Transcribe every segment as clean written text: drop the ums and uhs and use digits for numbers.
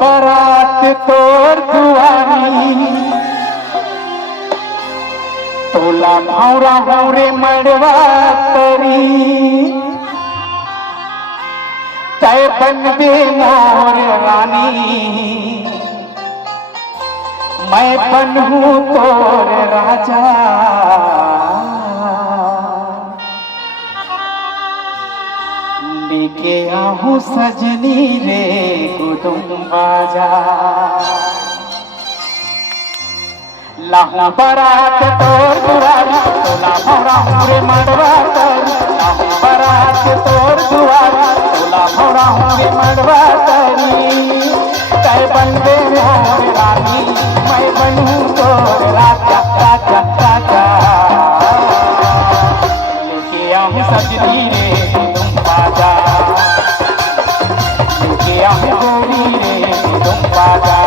परात तोर दुआरी तोला भावरा हौरे मड़वा तरी तय बन दे मोर रानी मैं बनूं तोर राजा लेके आहूं सजनी रे गुदुम बाजा लाहूं बरात तोर दुआरी तोला भौरा हमरे मड़वा तरी लाहूं बरात तोर दुआरी तोला भौरा हमरे मड़वा तरी तय बंदे मोर रानी मैं बनूं तोर राजा राजा राजा लेके आहूं सजनी रे गुदुम बाजा लेके आहूं गोरी रे गुदुम बाजा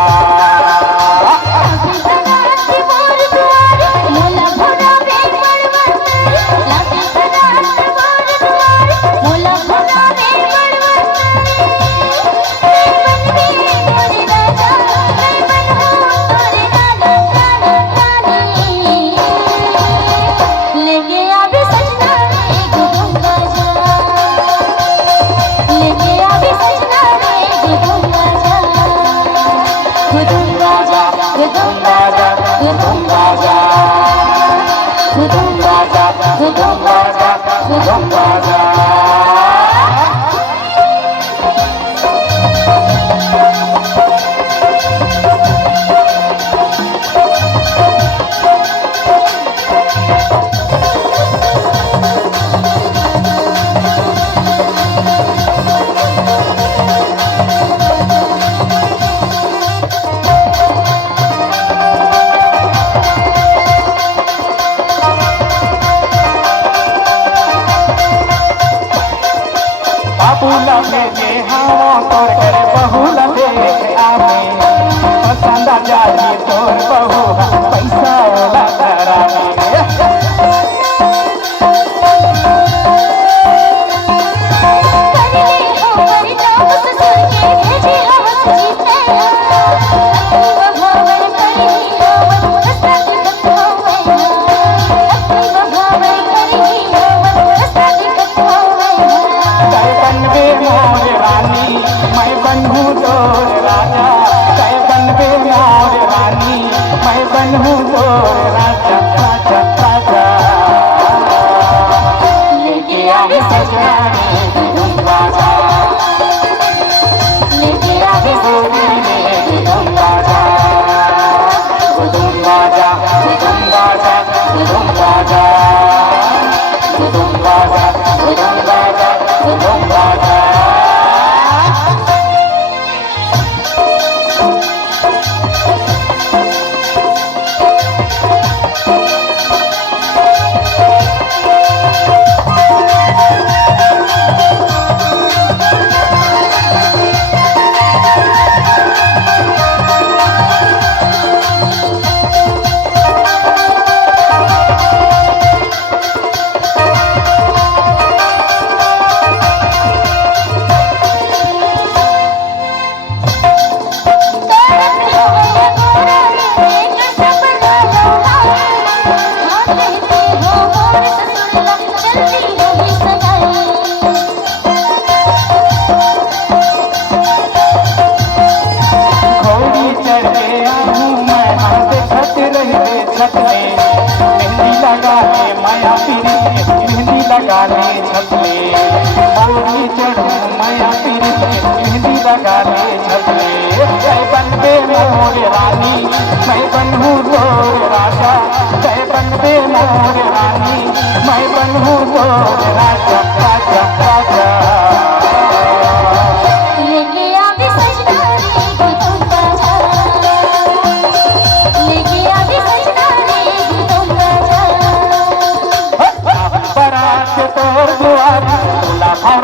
बहुला भेजे हाँ तोर करे बहुला भेजे आवे पसंद आ जाए तोर बहु पैसा वाला करावे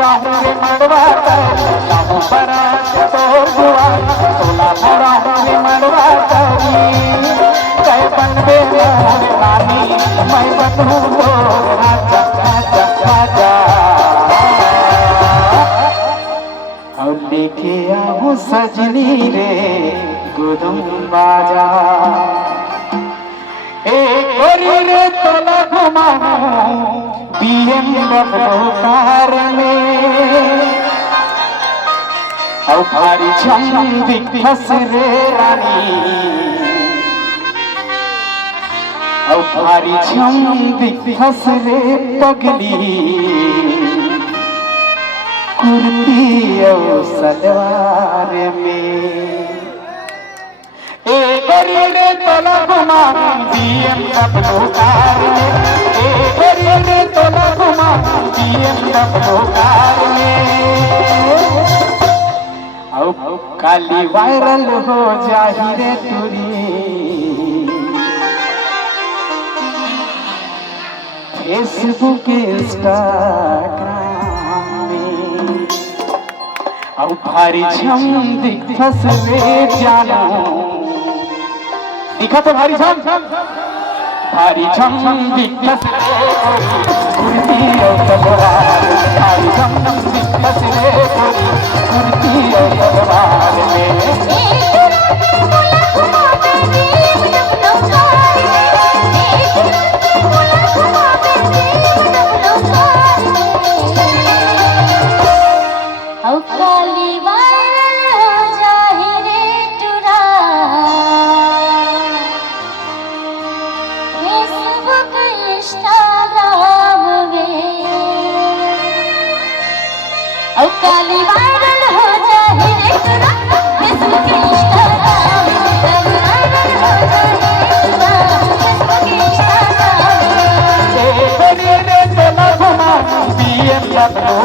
भरा हूँ रे मड़वा तरी लाहू बारात तोर दुआरी तोला भरा हूँ रे मड़वा तरी कह बनबे मोर रानी मैं बनूं तो राजा राजा राजा अब लेके आओ सजनी रे गुदम बाजा रे तोला घुमाऊं BMW कार में और भारी छम दिखस रे रानी और भारी छम दिखस रे पगली कुर्ती और सलवार में रे तोला घुमा BMW कार में रे तोला घुमा BMW कार में अब काली वायरल हो जाही रे टूरी फेसबुक इंस्टाग्राम में अब भारी छम दिखस रे जानो दिखा तो भारी छम दिखस रे कुर्ती और सलवार भारी छम दिखस रे कुर्ती और सलवार में काली वायरल हो जाए रे तुरा फेसबुक इंस्टाग्राम वायरल हो जाए फेसबुक इंस्टाग्राम रे तोला घुमा BMW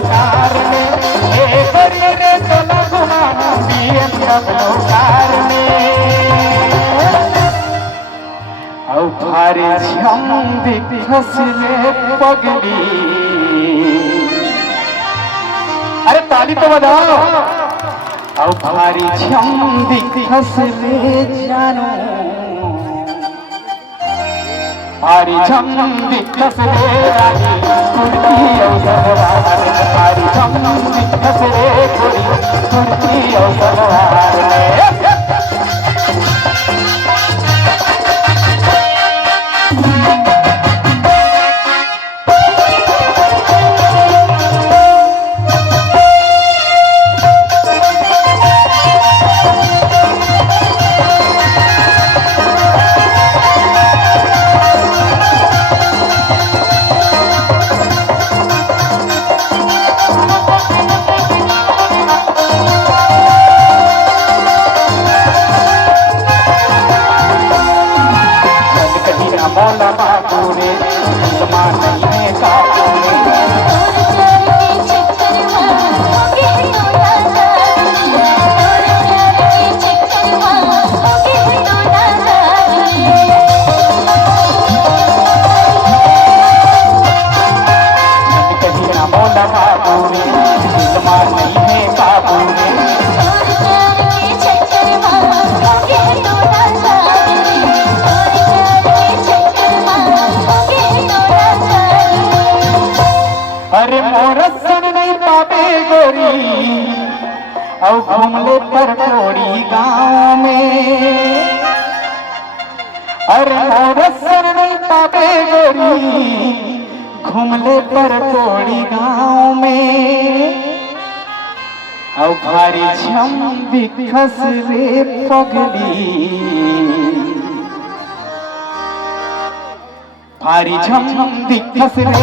कार में रे तोला घुमा BMW कार में और भारी छम दिखस रे पगली अरे ताली तो बजाओ और भारी छम दिखस रे जानो भारी छम दिखस रे रानी कुर्ती और सलवार भारी छम दिखस रे कुर्ती और सलवार में मौला बाबूरे जमा नहीं है काबूरे मौला बाबूरे जमा नहीं है काबूरे अरे मोर सुन नहीं पावे गोरी और घूमले पर कोड़ी गाँव में अरे मोर सुन नहीं पावे गोरी घूमले पर कोड़ी गाँव में और भारी छम दिखस रे पगली भारी छम दिखस रे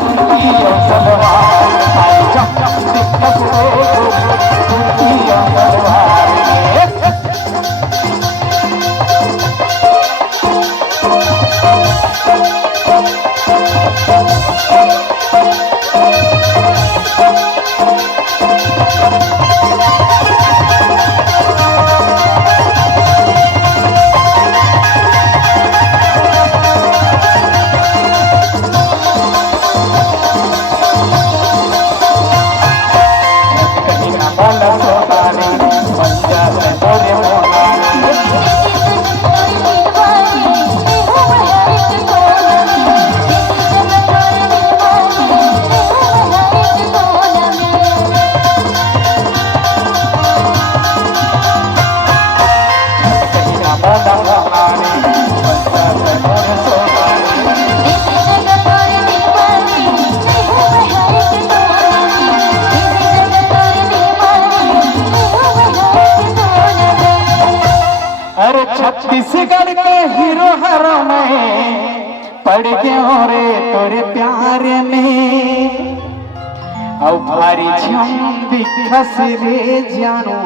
कुर्ती और सलवार भारी छम दिखस रे कुर्ती और सलवार छत्तीसगढ़ के हीरो हर में पड़ गयो रे तोरे प्यार में अब भारी झम दिखस रे जानो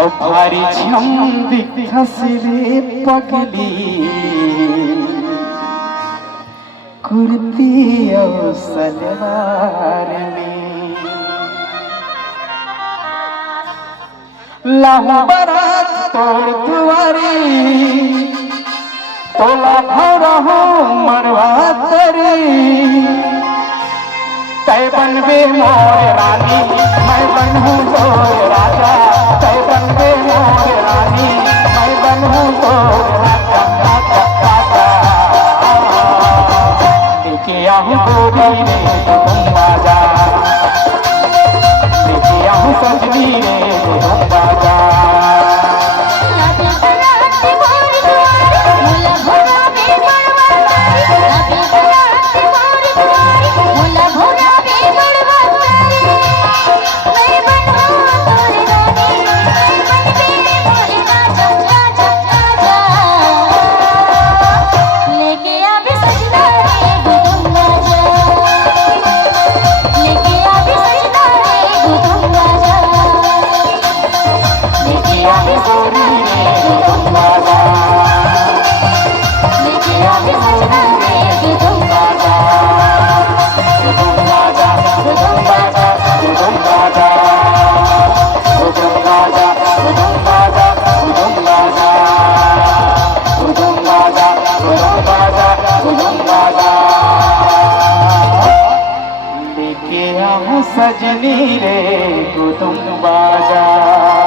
अब भारी झम दिखस रे पगली कुर्ती और सलवार में लाहू बारात तोर दुआरी तोला भरहू मरवा तरी तय बनबे मोर रानी मैं बनहूँ तोर राजा तय बनबे मोर रानी मैं बनहूँ तोर राजा लेके आहूँ गोरी रे तुम बाजा लेके आहूँ सजनी रे तुम बाजा सजनी रे तुम बाजा।